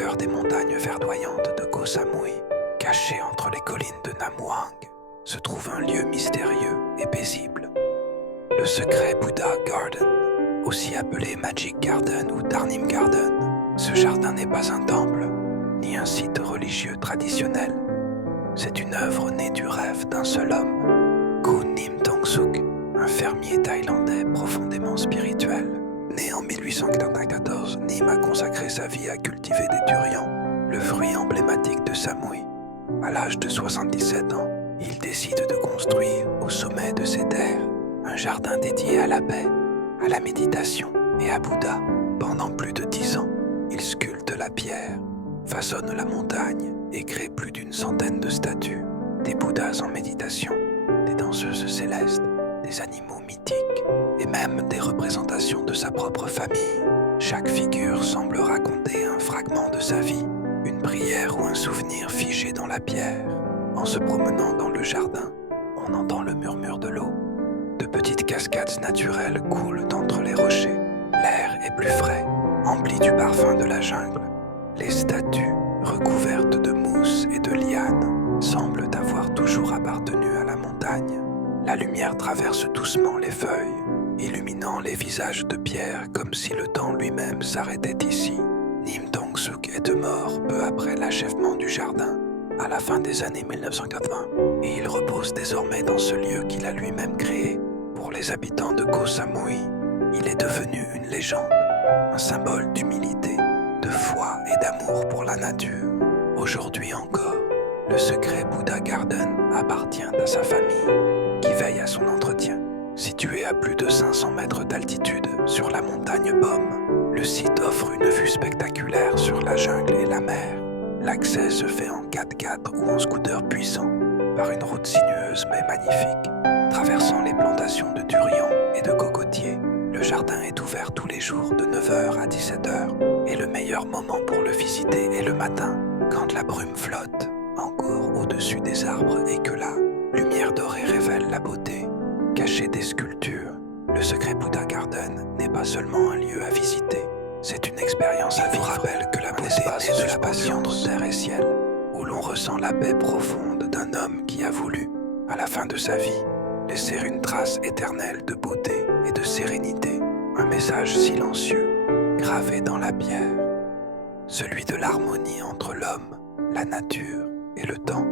cœur des montagnes verdoyantes de Koh Samui, caché entre les collines de Namwang, se trouve un lieu mystérieux et paisible. Le secret Buddha Garden, aussi appelé Magic Garden ou Darnim Garden. Ce jardin n'est pas un temple, ni un site religieux traditionnel. C'est une œuvre née du rêve d'un seul homme, Ko Nim Tong Suk, un fermier thaïlandais profondément spirituel. Né en 1894, Nim a consacré sa vie à cultiver des durians, le fruit emblématique de Samui. À l'âge de 77 ans, il décide de construire, au sommet de ces terres, un jardin dédié à la paix, à la méditation et à Bouddha. Pendant plus de 10 ans, il sculpte la pierre, façonne la montagne et crée plus d'une centaine de statues, des Bouddhas en méditation, des danseuses célestes, des animaux mythiques et même des représentations de sa propre famille. Chaque figure semble raconter un fragment de sa vie, une prière ou un souvenir figé dans la pierre. En se promenant dans le jardin, on entend le murmure de l'eau. De petites cascades naturelles coulent entre les rochers. L'air est plus frais, empli du parfum de la jungle. Les statues, recouvertes de mousse et de lianes, semblent avoir toujours appartenu à la montagne. La lumière traverse doucement les feuilles, illuminant les visages de pierre comme si le temps lui-même s'arrêtait ici. Nim Tong Suk est mort peu après l'achèvement du jardin, à la fin des années 1980, et il repose désormais dans ce lieu qu'il a lui-même créé. Pour les habitants de Koh Samui, il est devenu une légende, un symbole d'humilité, de foi et d'amour pour la nature. Aujourd'hui encore, le secret Buddha Garden appartient à sa famille, qui veille à son entretien. Situé à plus de 500 mètres d'altitude sur la montagne Bom, le site offre une vue spectaculaire sur la jungle et la mer. L'accès se fait en 4x4 ou en scooter puissant, par une route sinueuse mais magnifique. Traversant les plantations de durians et de cocotiers, le jardin est ouvert tous les jours de 9h à 17h. Et le meilleur moment pour le visiter est le matin, quand la brume flotte encore au-dessus des arbres et que la lumière dorée révèle la beauté cachée des sculptures. Le secret Buddha Garden n'est pas seulement un lieu à visiter, c'est une expérience à vivre. Il vous rappelle que la beauté est de la passion entre terre et ciel, où l'on ressent la paix profonde d'un homme qui a voulu, à la fin de sa vie, laisser une trace éternelle de beauté et de sérénité, un message silencieux, gravé dans la pierre, celui de l'harmonie entre l'homme, la nature et le temps.